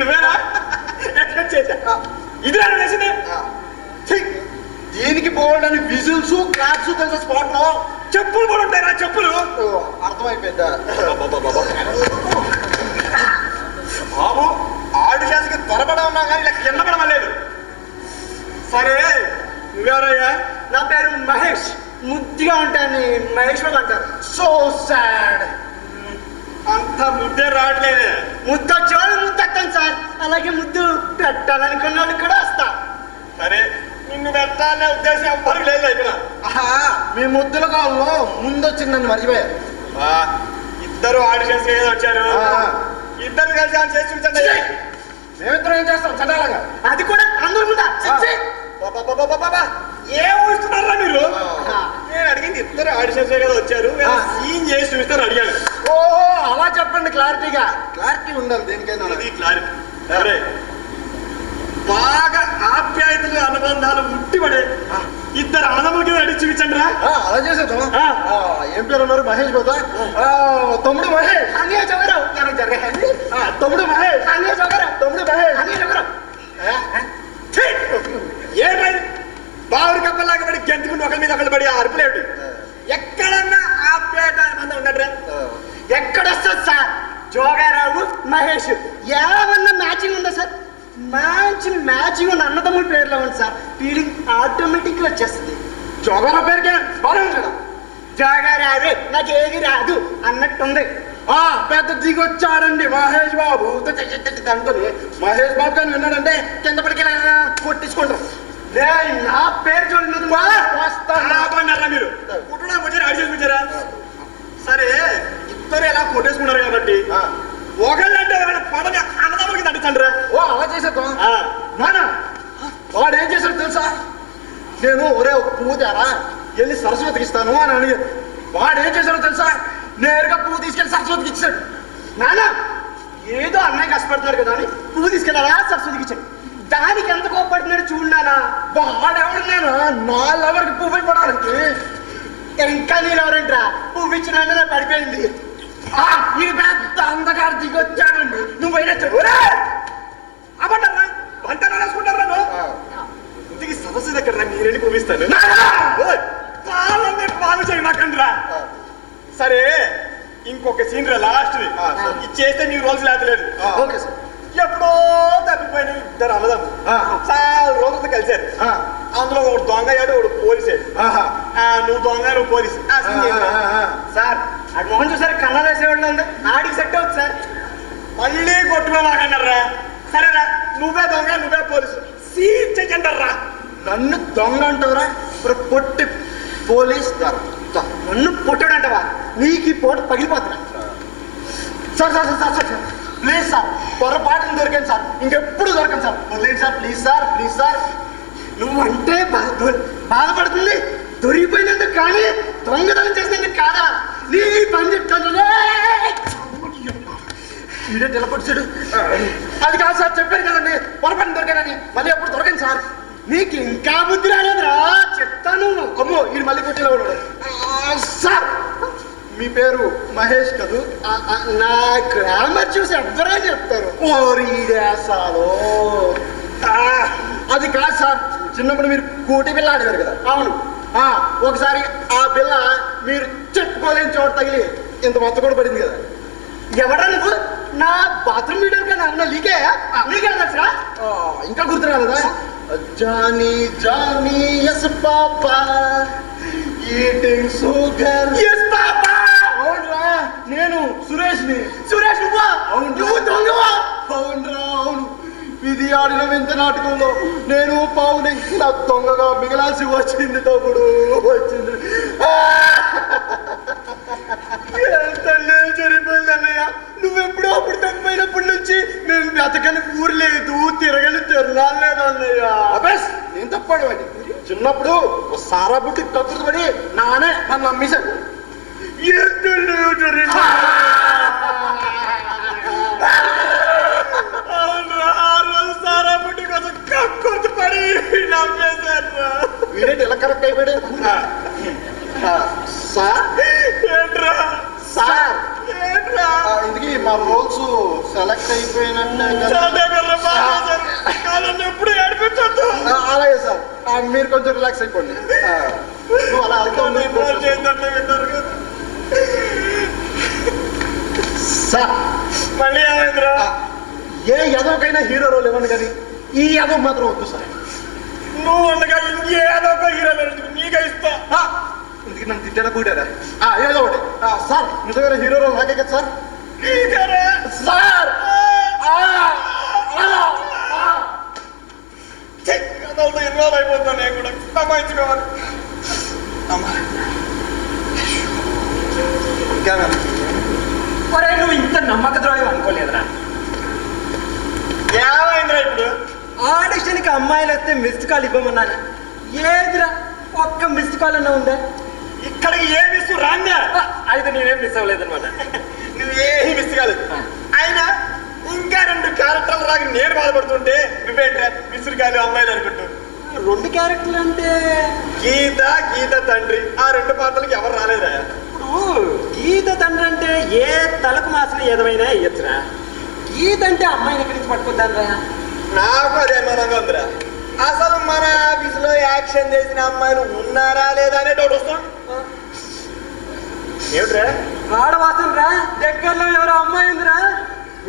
నువ్వేనా చేసా ఇది వేసింది దీనికి పోవడానికి విజిల్స్ క్లాప్స్ తెలుసా స్పాట్ లో చెప్పులు కూడా ఉంటాయి చెప్పులు అర్థమైపోయిందా బాబు ఆడు చేసికి త్వరపడ ఉన్నా కానీ ఇలా కింద పడమలేదు సరే నువ్వెవరయ్యా నా పేరు మహేష్ ముద్దుగా ఉంటాను మహేష్ బాబు అంటారు సో సాడ్ అంత ముద్దే రావట్లేదే ముద్దు వచ్చేవాళ్ళు ముద్దు వస్తాను సార్ అలాగే ముద్దు పెట్టాలనుకున్న వాళ్ళు కూడా వస్తా సరే నిన్ను పెట్టాలనే ఉద్దేశం ఎవ్వరికి లేదు ఇక్కడ మీ ముద్దుల కాలంలో ముందొచ్చింది నన్ను మర్చిపోయారు ఇద్దరు ఆడిషన్స్ ఏదో వచ్చారు ఇద్దరు కలిసి అని చేసి చూపించండి మేమిద్దరం ఏం చేస్తాం చండాలంగా అది కూడా అందరూ ముందా ఏం ఊహిస్తున్నారా మీరు నేను అడిగింది ఇద్దరు ఆడిషన్స్ కదా వచ్చారు సీన్ చేసి చూపిస్తారు అడిగాను ఓహో అలా చెప్పండి క్లారిటీగా క్లారిటీ ఉండాలి దేనికైనా అది క్లారిటీ సరే బాగా ఆప్యాయతలు అనుబంధాలు ముట్టిపడే ఇద్దరు అన్నములకి నడిచి చూపించండి రా అలా చేసేద్దాం ఏం పేరు ఉన్నారు మహేష్ బాబా తమ్ముడు మహేష్ అన్నయ్య చౌకరావు తమ్ముడు మహేష్ అన్నయ్య చౌకరావు తమ్ముడు మహేష్ అన్నయ్య చౌకరావు ఏమైంది బావుడి కప్పలాగా పడి గెంతుకుని ఒకరి మీద ఒకరు పడి అరుపులేడు ఎక్కడన్నా ఆప్యాయత అనుబంధం ఉండట్రా ఎక్కడొస్తుంది సార్ జోగారావు మహేష్ ఏమన్నా మ్యాచింగ్ ఉందా సార్ మంచి మ్యాచింగ్ ఉన్న అన్నదమ్ముల పేర్లో ఉంది సార్ ఫీలింగ్ ఆటోమేటిక్గా వచ్చేస్తుంది జోగారావు పేరుకే బాగా ఉంది కదా జోగారావు నాకు ఏది రాదు అన్నట్టుంది పెద్ద దిగొచ్చాడండి మహేష్ బాబు అనుకుని మహేష్ బాబు కానీ విన్నాడంటే కింద పడికి కొట్టించుకుంటారు నా పేరు చూడండి మీరు కుట్టడానికి వచ్చారు ఆడి చేసుకుంటారా సరే ఇద్దరు ఎలా కొట్టేసుకున్నారు కాబట్టి ఒకళ్ళంటే ఒకళ్ళ పడని అన్నదమ్ములకి నటించండి రా అలా చేసేద్దాం నానా వాడు ఏం చేశాడు తెలుసా నేను ఒరే పువ్వు తేరా వెళ్ళి సరస్వతికి ఇస్తాను అని అడిగాడు వాడు ఏం చేశాడో తెలుసా నేరుగా పువ్వు తీసుకెళ్ళి సరస్వతికి ఇచ్చాడు నాన్న ఏదో అన్నయ్య కష్టపడుతున్నారు కదా అని పువ్వు తీసుకెళ్ళాలా సరస్వతికి ఇచ్చాడు దానికి ఎంత కోపడుతున్నాడు చూడానా వాడెవడు నేను నా లవర్కి పువ్వు ఇవ్వడానికి ఇంకా నేను ఎవరంటరా పువ్వు ఇచ్చిన పడిపోయింది ఈ పెద్ద అందగారు దిగొచ్చాడండి నువ్వు అయినా చెప్పు అవ్వంటారా వంట రాసుకుంటారా ఇంటికి సమస్య దగ్గర మీరేని పూవిస్తాను బాగు చేయమాకండిరా సరే ఇంకొక సీన్ రా లాస్ట్ ఇచ్చేస్తే నీకు రోజు లేతలేదు ఓకే సార్ ఎప్పుడో తప్పిపోయిన ఇద్దరు అన్నదమ్ము చాలా రోజులతో కలిసారు అందులో ఒకడు దొంగ అయ్యాడు ఒకడు పోలీసే నువ్వు దొంగ నువ్వు పోలీసు సార్ అటు మొహం చూసారు కన్నా వేసేవాళ్ళు ఉంది ఆడికి సెట్ అవుతుంది సార్ మళ్ళీ కొట్టుకోమాకన్నారా సరేరా నువ్వే దొంగ నువ్వే పోలీసు సీన్ చెయ్యంటారా నన్ను దొంగ అంటారా పొట్టి పోలీస్ నన్ను పొట్టాడంటవా నీకు ఈ పోటు పగిలిపోతున్నా sir sir sir sir sir please sir పొరపాటును దొరికాను సార్ ఇంకెప్పుడు దొరకను సార్ వదిలేండి సార్ ప్లీజ్ సార్ నువ్వంటే బాధపడుతుంది దొరికిపోయినందుకు కానీ దొంగతనం చేసినందుకు కాదా నీ పని చెప్తాను వీడే నిలబడిచాడు అది కాదు సార్ చెప్పాను కదండి పొరపాటును దొరికానని మళ్ళీ ఎప్పుడు దొరకండి సార్ నీకు ఇంకా బుద్ధి రాలేదురా చెప్తాను అమ్మో వీడు మళ్ళీ కొట్టేలా ఉన్నాడు సార్ మీ పేరు మహేష్ కదూ నా గ్రామర్ చూసి ఎవ్వరే చెప్తారు ఓరీసాలో అది కాదు సార్ చిన్నప్పుడు మీరు కూటి పిల్ల ఆడేవారు కదా అవును ఒకసారి ఆ పిల్ల మీరు చెప్పుకోలేని చోట తగిలి ఇంత మొత్తం కూడా పడింది కదా ఎవడా నువ్వు నా బాత్రూమ్ వీడియో కదా అన్న లీకేదా ఇంకా గుర్తురాలేదా Johnny Johnny yes papa eating sugar yes papa అవునరా నేను సురేష్ని సురేష్ నువ్వా నువ్వు దొంగవా అవునరా అవును ఇది ఆడిన వింత నాటకంలో నేను పావుని నా దొంగగా మిగలాల్సి వచ్చింది తమ్ముడు వచ్చింది జరిగిపోయింది అన్నయ్య నువ్వెప్పుడో అప్పుడు తప్పిపోయినప్పటి నుంచి నేను బ్రతకని ఊరు లేదు తిరగని తిరణాలు లేదు అన్నయ్య అబేస్ నేను తప్పాడు వాడి చిన్నప్పుడు సారా బుట్టి కక్కుడు పడి నానే నన్ను నమ్మేశాడు వీడేంటి ఎలా కరెక్ట్ అయిపోయాడు సార్ సార్ ఇందుకీ మా రోల్స్ సెలెక్ట్ అయిపోయినట్టే మీరు కొంచెం రిలాక్స్ అయిపోండి. నువ్వు అలా వెళ్తూ ఉండు. సార్ మళ్ళీ ఏమైందిరా? ఏ యదవకైనా హీరో రోల్ ఇవ్వండి, కానీ ఈ యదవ్ మాత్రం వద్దు సార్. నువ్వు ఉండగా ఇంకేదో ఒక హీరోలు నీకే ఇస్తా. ఇందుకు నన్ను తిట్టేలా కూడారా? ఏదో ఒకటి సార్, నిజమైన హీరో రోల్ నాకే కదా సార్. నీకేరా? సార్ కథలతో ఇన్వాల్వ్ అయిపోతాను నేను కూడా సంపాదించుకోవాలి. ఒరే నువ్వు ఇంత నమ్మక ద్రోహం అనుకోలేదురా. ఏమైందిరా ఇప్పుడు? ఆడిషన్కి అమ్మాయిలు వస్తే మిస్డ్ కాల్ ఇవ్వమన్నాను. ఏదిరా ఒక్క మిస్డ్ కాల్ అన్నా ఉందా? ఇక్కడికి ఏ మిస్ రాంగా? అయితే నేనేం మిస్ అవ్వలేదన్నమాట. నువ్వేమి మిస్ కాలేదు. అయినా ఇంకా 2 క్యారెక్టర్లు రాక నేను బాధపడుతుంటే నువ్వేంట్రా మిస్సులు అమ్మాయిలు అనుకుంటూ. 2 క్యారెక్టర్లు అంటే గీత తండ్రి, ఆ 2 పాత్రలకి ఎవరు రాలేదా? ఇప్పుడు గీత తండ్రి అంటే ఏ తలకు మాసిన ఏదైనా ఇయ్యచ్చురా. గీత అంటే అమ్మాయిని ఎక్కడి నుంచి పట్టుకుంటారా? నాకు అదే అనుమానంగా ఉందిరా. అసలు మన ఆఫీసులో యాక్షన్ చేసిన అమ్మాయిలు ఉన్నారా లేదా అనే డౌట్ వస్తాం. ఏమిట్రా? వాడవాసం రా, దగ్గరలో ఎవరో అమ్మాయి ఉందిరా.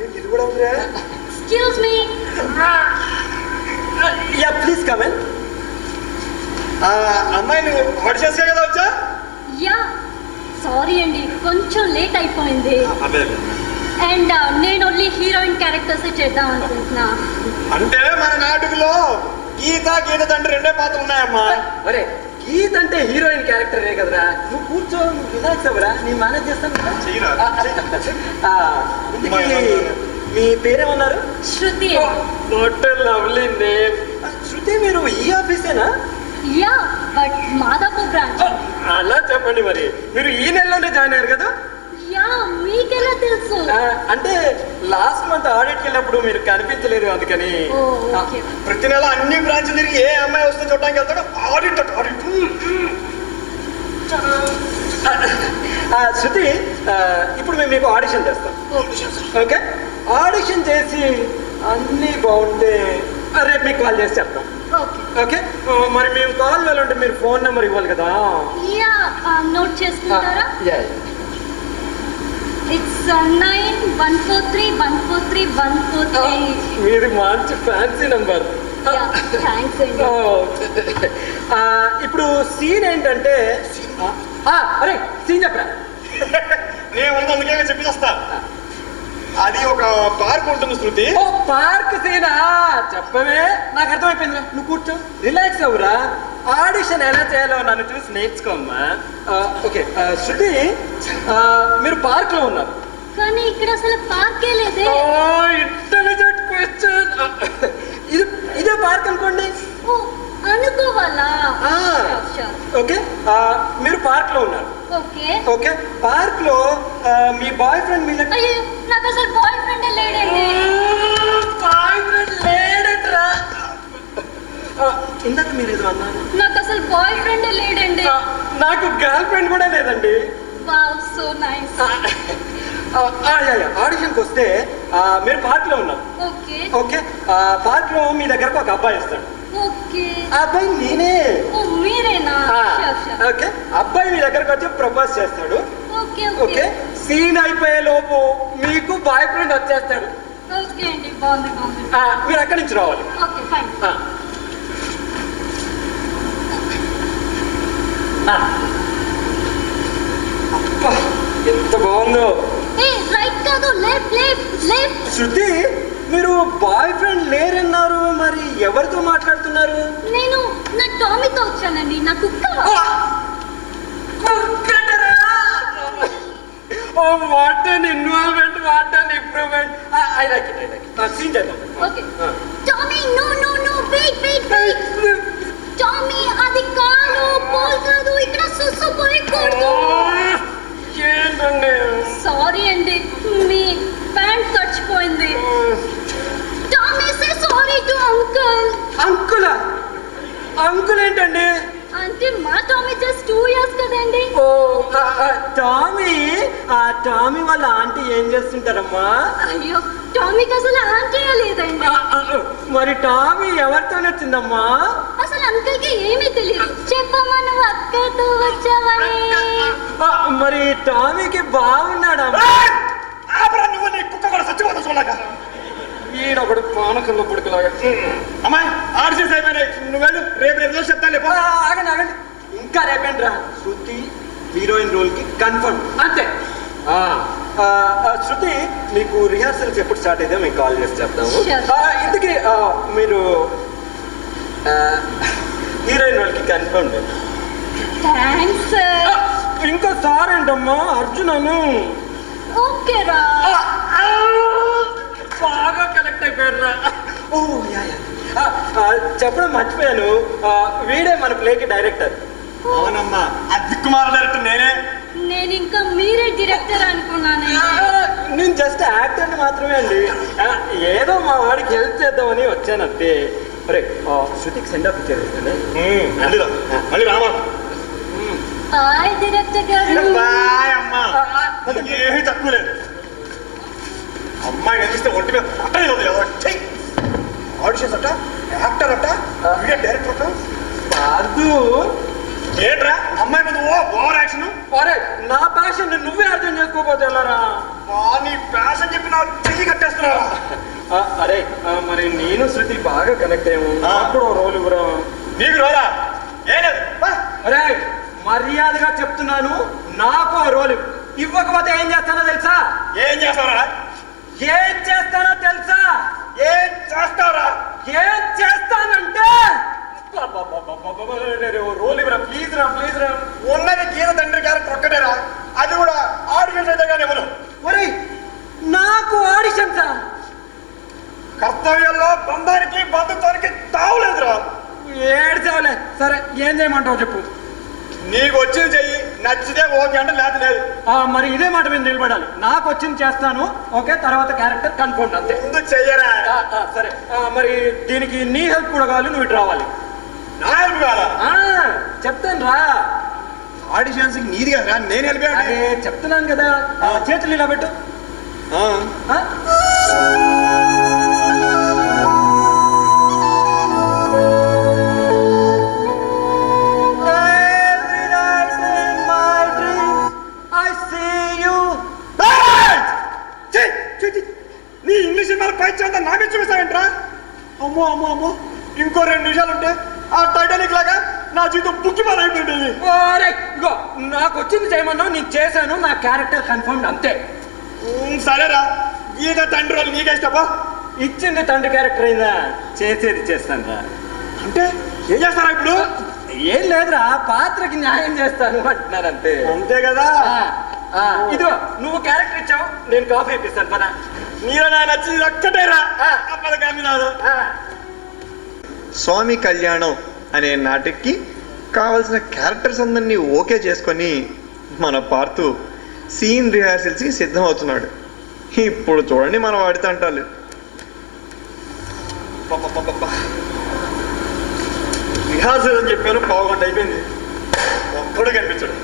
ఇది కూడా ఉందిరా. Excuse me. Yeah please come in. ఆ అమ్మాయి నువ్వు వాడు చేసే కదా వచ్చా? Yeah. సారీ అండి, కొంచెం లేట్ అయిపోయింది. అదే అండ్ నేను ఓన్లీ హీరోయిన్ క్యారెక్టర్స్ చేద్దాం అనుకుంటున్నా. అంటే మన నాటకలో గీత తండ్రి 2 పాత్రలు ఉన్నాయమ్మా. ఒరే గీత అంటే హీరోయిన్ క్యారెక్టరే కదరా. నువ్వు కూర్చో, నువ్వు రిలాక్స్ అవ్వరా, నేను మేనేజ్ చేస్తాను కదా. చెయ్యరా? ఇంతకీ మీ పేరేమన్నారు? Shruti. What a lovely name. Shruti మీరు ఈ ఆఫీసేనా? Yeah, but Madhapur branch. అలా చెప్పండి. మరి మీరు ఈ నెలలోనే జాయిన్ అయ్యారు కదా? యా, మీకెలా తెలుసు? అంటే లాస్ట్ మంత్ ఆడిట్కి వెళ్ళినప్పుడు మీరు కనిపించలేదు, అందుకని. ఓ, ఓకే. ప్రతి నెల అన్ని బ్రాంచ్లు తిరిగి ఏ అమ్మాయి వస్తే చూడడానికి వెళ్తాడు. ఆడిట్ శృతి, ఇప్పుడు మేము మీకు ఆడిషన్ చేస్తాం. ఓకే, ఆడిషన్ చేసి అన్నీ బాగుంటే రేపు మీకు కాల్ చేసి చెప్తాం. ఓకే. ఓకే, మరి మేము కాల్ వెళ్ళంటే మీరు ఫోన్ నెంబర్ ఇవ్వాలి కదా. యా, నోట్ చేసుకుంటారా? ఇట్స్ 9143143143. మీది మంచి ఫ్యాన్సీ నంబర్. థ్యాంక్స్ అండి. ఇప్పుడు సీన్ ఏంటంటే, అరే సీన్ చెప్పరా. నేను అందుకే చెప్పేస్తా. అది ఒక పార్క్ ఉంటుంది శృతి. ఓ పార్క్ సీనా, చెప్పవే, నాకు అర్థమైపోయిందిరా. నువ్వు కూర్చో, రిలాక్స్ అవ్వరా. ఆడిషన్ ఎలా చేయాలో నన్ను చూసి నేర్చుకోమ్మా. ఓకే శృతి, మీరు పార్క్ లో ఉన్నారు. కానీ ఇక్కడ అసలు పార్కే లేదే. Intelligent question. ఇదే పార్క్ అనుకోండి. ఓ, అనుకోవాలా? Sure. ఓకే, మీరు పార్క్ లో ఉన్నారు. ఓకే. ఓకే, పార్క్ లో మీ బాయ్ ఫ్రెండ్ మీ అయ్యో, నాకు అసలు బాయ్ ఫ్రెండ్ లేడండి. బాయ్ ఫ్రెండ్ లేడట్రా. ఇందాక మీరు ఏదో అన్నారు. నాకు అసలు బాయ్ ఫ్రెండ్ లేడండి. నాకు గర్ల్ ఫ్రెండ్ కూడా లేదండి. Wow, so nice. ఆడిషన్కి వస్తే మీరు పార్క్ లో ఉన్నారు. ఓకే. ఓకే, పార్క్ లో మీ దగ్గరకు ఒక అబ్బాయి వస్తాడు. ఓకే. ఆ అబ్బాయి నేనే. ఓ, మీరేనా? Sure, sure. ఓకే, అబ్బాయి మీ దగ్గరకు వచ్చి ప్రపోజ్ చేస్తాడు. ఓకే. ఓకే, సీన్ అయిపోయే లోపు మీకు బాయ్ ఫ్రెండ్ వచ్చేస్తాడు. ఓకే అండి, బాగుంది. మీరు అక్కడి నుంచి రావాలి. Okay, fine. అబ్బా, ఎంత బాగుందో. రైట్ కాదు, లెఫ్ట్ లెఫ్ట్ లెఫ్ట్. శృతి, మీరు బాయ్ ఫ్రెండ్ లేరన్నారు, మరి ఎవరితో మాట్లాడుతున్నారు? నేను నా టామీతో వచ్చానండి, నా కుక్క. What an involvement, what an improvement. I like it. Scene చేద్దాం. Okay. Tommy, no wait. Tommy, అది కాదు, పోల్ కాదు, ఇక్కడ సుసు పోయకూడదు. ఏంటండి? సారీ అండి, మీ ప్యాంట్ ఖర్చిపోయింది. Tommy, say sorry to uncle. Uncle ఏంటండి? అంటే మా టామీ జస్ట్ 2 years కదండి. ఓ టామీ వాళ్ళ ఆంటీ ఏం చేస్తుంటారమ్మా? అయ్యో, టామీకి అసలు ఆంటీ లేదండి. మరి టామీ ఎవరితో నచ్చిందమ్మా? అసలు అంకుల్ కి ఏమీ తెలియదు. చెప్పమ్మా, నువ్వు అక్కతో వచ్చావని. మరి టామీకి బాగున్నాడా? ఆపరా నువ్వు, నీ కుక్క కూడా చచ్చిపోతా చూడక. ఈడొకడు పానకంలో పుడుకులాగా. అమ్మాయి ఆడిషన్స్ అయిపోయినాయి, నువ్వు వెళ్ళు, రేపు రిజల్ట్ చెప్తాను లేపో. ఆగండి ఆగండి, ఇంకా రేపేంట్రా? శృతి హీరోయిన్ రోల్ కి కన్ఫర్మ్ అంతే. శృతి, మీకు రిహార్సల్స్ ఎప్పుడు స్టార్ట్ అయితే మీకు కాల్ చేసి చెప్తాము. Sure. ఇంతకీ మీరు హీరోయిన్ రోల్ కి కన్ఫర్మ్. Thanks sir. ఇంకా సార్ ఏంటమ్మా, అర్జునను. ఓకే రా. బాగా కనెక్ట్ అయిపోయారా? ఓ యా యా. చెప్పడం మర్చిపోయాను, వీడే మన ప్లేకి డైరెక్టర్. అవునమ్మా, ఆ దిక్కుమాల డైరెక్టర్ నేనే. నేను ఇంకా మీరే డైరెక్టర్ అనుకున్నాను. నేను జస్ట్ యాక్టర్ని మాత్రమే అండి. ఏదో మా వాడికి హెల్ప్ చేద్దామని వచ్చాను అంతే. అరే శృతికి సెండ్ ఆఫ్ ఇచ్చేస్తాను. మళ్ళీ రామా. బాయ్ డైరెక్టర్ గారు. బాయ్ అమ్మా. ఏమీ తక్కువ లేదు. అమ్మాయి కనిపిస్తే ఒంటి మీద పట్టలేదు. ఆడిషన్స్ అట్ట, యాక్టర్ అట్ట, వీడియో డైరెక్టర్ అట్ట. కాదు ఏంట్రా అమ్మాయి మీద ఓవర్ యాక్షన్. అరే నా ప్యాషన్ నువ్వే అర్థం చేసుకోకపోతే వెళ్ళరా? నీ ప్యాషన్ చెప్పి నా చెయ్యి కట్టేస్తున్నారా? అరే మరి నేను శృతి బాగా కనెక్ట్ అయ్యాము. అప్పుడు రోల్ ఇవ్వరా? నీకు రోలా ఏం లేదు. అరే మర్యాదగా చెప్తున్నాను, నాకు రోల్ ఇవ్వకపోతే ఏం చేస్తానో తెలుసా? ఏం చేస్తారా? ఏం చేస్తానో తెలుసా? ఏం చేస్తారా? ఏం చేస్తానంటే రోల్ ఇవ్వరా ప్లీజ్ రా, ప్లీజ్ రా. ఉన్నది గీత తండ్రి క్యారెక్టర్ ఒక్కటేరా, అది కూడా ఆడిషన్స్ అయితే కానీ ఇవ్వను. ఒరే నాకు ఆడిషన్సా? కర్తవ్యంలో బంధానికి బంధుత్వానికి తావులేదురా. ఏడ్చావులే. సరే ఏం చేయమంటావు చెప్పు. నీకు వచ్చింది చెయ్యి, నచ్చితే ఓకే అంటే లేక లేదు. మరి ఇదే మాట మీద నిలబడాలి. నాకు వచ్చింది చేస్తాను, ఓకే, తర్వాత క్యారెక్టర్ కన్ఫర్మ్ అంతే. ముందు చెయ్యరా. సరే మరి దీనికి నీ హెల్ప్ కూడా కావాలి, నువ్వు ఇటు రావాలి. నా హెల్ప్ కాదా? చెప్తాను రా. ఆడిషన్స్ నీది కదా, నేను హెల్ప్. అదే చెప్తున్నాను కదా, చేతులు ఇలా పెట్టు. నీ ఇంగ్లీష్ సినిమాలు పై చేద్దాం నాకే చూపిస్తావేంట్రా? అమ్మో అమ్మో అమ్మో, ఇంకో 2 నిమిషాలు ఉంటే ఆ టైటానిక్ లాగా నా జీవితం బుక్కి అయిపోయింది. ఇగో నాకు వచ్చింది చేయమన్నావు, నీకు చేశాను, నా క్యారెక్టర్ కన్ఫర్మ్ అంతే. సరేరా, గీత తండ్రి వాళ్ళు నీకే ఇష్టపా. ఇచ్చింది తండ్రి క్యారెక్టర్ అయిందా, చేసేది చేస్తాను రా. అంటే ఏం చేస్తారా ఇప్పుడు? ఏం లేదురా, పాత్రకి న్యాయం చేస్తాను అంటున్నారు అంతే. అంతే కదా. ఇదిగో నువ్వు క్యారెక్టర్ ఇచ్చావు, నేను కాఫీ ఇప్పిస్తాను పద. నీలో నా నచ్చింది ఒక్కటేరా. స్వామి కళ్యాణం అనే నాటికి కావలసిన క్యారెక్టర్స్ అందరినీ ఓకే చేసుకొని మన పార్థు సీన్ రిహార్సల్స్కి సిద్ధం అవుతున్నాడు. ఇప్పుడు చూడండి మన వాడి తంటాలు. రిహార్సల్ అని చెప్పాను, పావుగంట అయిపోయింది, ఒక్కడు కనిపించాడు.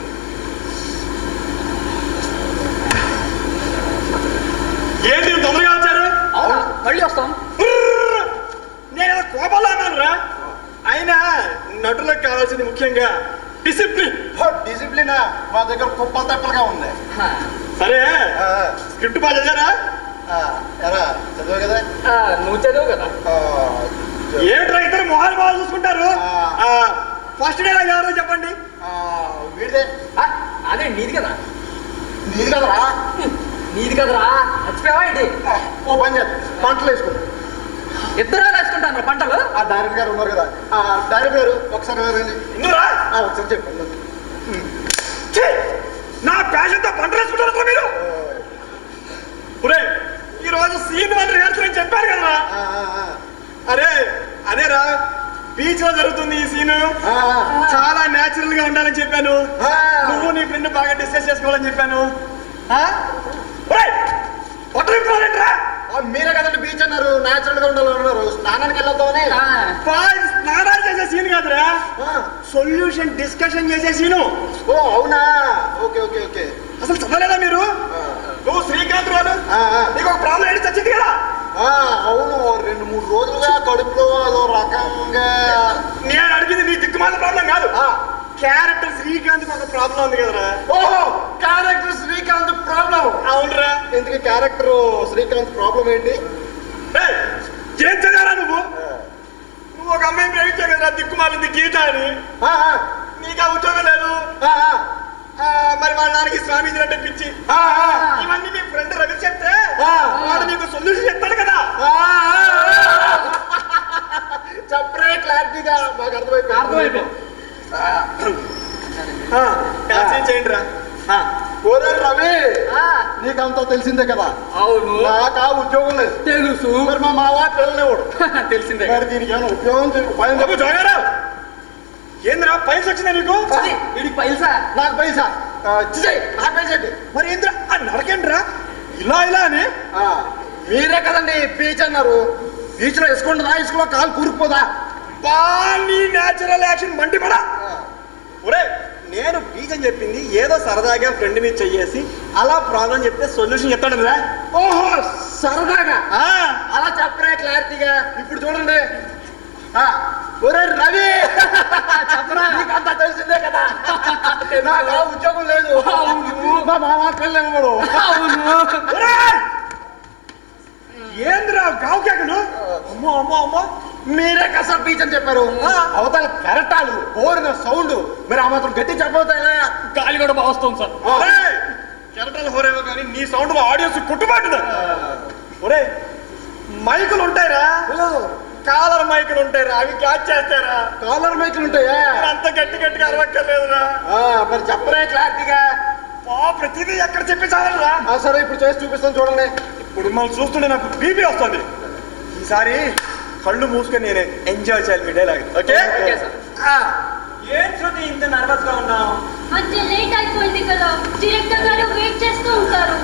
ఏంటి తొందరగా వచ్చారు? మళ్ళీ వస్తాం. నేను కోపంలో అన్నాను రా. అయినా నటులకు కావాల్సింది ముఖ్యంగా డిసిప్లిన్. డిసిప్లిన్ మా దగ్గర కుప్ప తప్పలుగా ఉంది. సరే స్క్రిప్ట్ బాగా చదివారా? ఎరా చదివా కదా. నువ్వు చదువు కదా. ఏమిట్రా ఇద్దరు మొహాలు బాగా చూసుకుంటారు. ఫస్ట్ డే ఎవరో చెప్పండి. వీడిదే. అదే నీది కదా. నీది కదరా. నీది కదరా, మర్చిపోయావా ఏంటి? ఓ పని చేద్దాం, పంటలు వేసుకుంటాం. ఇద్దరు వేసుకుంటాను పంటలు. ఆ డైరెక్టర్ గారు ఉన్నారు కదా, ఆ డైరెక్టర్ గారు ఒకసారి ఇందురా ఒకసారి చెప్పండి. నా ప్యాషన్తో పంటలు వేసుకుంటారు మీరు. ఈ రోజు సీన్ 1 రిహార్సల్ అని చెప్పారు కదా. అరే అదేరా, బీచ్ లో జరుగుతుంది ఈ సీన్. చాలా న్యాచురల్ గా ఉండాలని చెప్పాను. నువ్వు నీ ఫ్రెండ్ బాగా డిస్కస్ చేసుకోవాలని చెప్పాను. మీరే కదండి బీచ్ అన్నారు, న్యాచురల్ గా ఉండాలన్నారు. స్నానానికి వెళ్ళొద్దామని. స్నానాలు చేసే సీన్ కాదురా, సొల్యూషన్ డిస్కషన్ చేసే సీను. ఓ అవునా, ఓకే ఓకే ఓకే. అసలు చదవలేదా మీరు? నువ్వు శ్రీకాంత్ రాదు, నీకు ఒక ప్రాబ్లం ఏంటి చచ్చింది కదా. అవును, 2-3 రోజులుగా కడుపులో అదో రకంగా. నేను అడిగింది దిక్కుమాల ప్రాబ్లం కాదు క్యారెక్టర్ శ్రీకాంత్ ఒక ప్రాబ్లం ఉంది కదరా. ఓహో క్యారెక్టర్ శ్రీకాంత్ ప్రాబ్లం. అవునరా. ఎందుకు క్యారెక్టర్ శ్రీకాంత్ ప్రాబ్లం ఏంటి? ఏయ్, ఏం చదివారా నువ్వు ఒక అమ్మాయిని ప్రేమించావు కదరా దిక్కుమాలింది గీత అని. నీకు ఆ ఉద్యోగం లేదు. మరి వాళ్ళ నాన్నకి స్వామీజీ అంటే పిచ్చి. ఇవన్నీ మీ ఫ్రెండ్ రవి చెప్తే వాడు నీకు సొల్యూషన్ చెప్తాడు కదా. చెప్పరే క్లారిటీగా మాకు అర్థమైపోయింది. చేయండి రా. ఓరే రవి నీకంతా తెలిసిందే కదా. అవును నాకు ఆ ఉద్యోగం లేదు. తెలుసు. మరి మా మావ పిల్లనేవాడు తెలిసిందే. మరి దీనికి ఏమైనా ఉద్యోగం ఉపాయం బాబు జోగారావు, ఏంద్రా పైసలు వచ్చిందా నీకు? వీడికి పైసా? నాకు పైసా నాకు పైసా మరి ఏంద్రా నడకండి రా ఇలా ఇలా అని. మీరే కదండి బీచ్ అన్నారు. బీచ్ లో వేసుకుంటుందా ఇసుకలో కాలు కూరుకుపోదా? బాగా న్యాచురల్ యాక్షన్ మండిపడా. ఒరే నేను బీచ్ అని చెప్పింది ఏదో సరదాగా ఫ్రెండ్ మీద చెయ్యేసి అలా ప్రాబ్లం చెప్తే సొల్యూషన్ చెప్తాడు రా. ఓహో సరదాగా అలా చెప్పరే క్లారిటీగా. ఇప్పుడు చూడండి ఒరే రవి నీకంతా తెలిసిందే కదా. నాకు ఆ ఉద్యోగం లేదు. మా మామ పిల్లనేవాడు. ఏంద్రా గావు కేకలు? అమ్మో అమ్మో అమ్మో, మీరే కసా బీచ్ అని చెప్పారు. అవతల కెరటాలు ఓరిన సౌండ్ మీరు ఆ మాత్రం గట్టి చెప్పవుతాయి. గాలి కూడా బాగా వస్తుంది సార్. కెరటాలు హోరేవో కానీ నీ సౌండ్ ఆడియన్స్ కుట్టుబాటుదా. ఒరే మైకులు ఉంటాయిరా, కాలర్ మైకులు ఉంటాయిరా, అవి క్యాచ్ చేస్తారా? కాలర్ మైకులు ఉంటాయా? అంత గట్టి గట్టిగా అరవక్కర్లేదురా. మరి చెప్పరే క్లారిటీగా. ప్రతిదీ ఎక్కడ చెప్పి చాలరా. సరే ఇప్పుడు చేసి చూపిస్తాను చూడండి. ఇప్పుడు మిమ్మల్ని చూస్తుంటే నాకు బీపీ వస్తుంది. ఈసారి కళ్ళు మూసుకొని నేను ఎంజాయ్ చేయాలి మీ డైలాగ్. Okay sir. ఏం శృతి ఇంత నర్వస్ గా ఉన్నావు? అంటే లేట్ అయిపోయింది కదా, డైరెక్టర్ గారు వెయిట్ చేస్తూ ఉంటారు.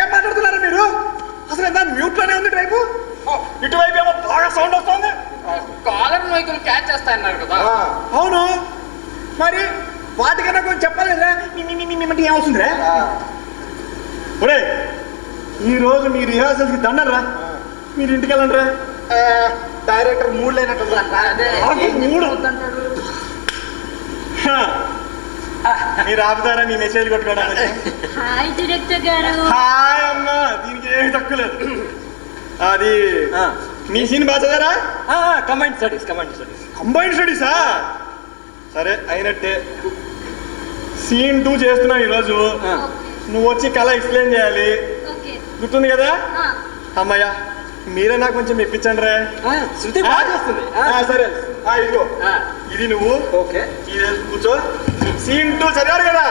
ఏం మాట్లాడుతున్నారా మీరు? అసలు ఎంత మ్యూట్ లోనే ఉంది డ్రైవ్. ఇటువైపు ఏమో బాగా సౌండ్ వస్తుంది. కాలర్ మైకులు క్యాచ్ చేస్తాయన్నారు కదా. అవును, మరి వాటికన్నా కొంచెం చెప్పాలి కదా. మిమ్మల్ని ఏమవుతుందిరా? ఒరే ఈ రోజు మీ రిహార్సల్స్ కి దండరా, మీరు ఇంటికి వెళ్ళండి రా. డైరెక్టర్ మూడ్ లేనట్టుందా? మీరు ఆపుతారా మీ మెసేజ్ కొట్టుకోవడానికి? హాయ్ డైరెక్టర్ గారు. హాయ్ అమ్మా, దీనికి ఏమి తక్కువ లేదు. అది మీ సీన్ బాగా చదివారా? Combined studies. కంబైన్డ్ స్టడీసా? సరే అయినట్టే. సీన్ 2 చేస్తున్నావు ఈరోజు. నువ్వు వచ్చి కళ ఎక్స్ప్లెయిన్ చేయాలి. ఓకే. గుర్తుంది కదా? అమ్మయ్య మీరే నాకు కొంచెం మెప్పించండి రా. శృతి బాగా చేస్తుంది. సరే ఇదిగో ఇది నువ్వు. ఓకే. ఇది కూర్చో. సీన్ 2 చదివారు కదా?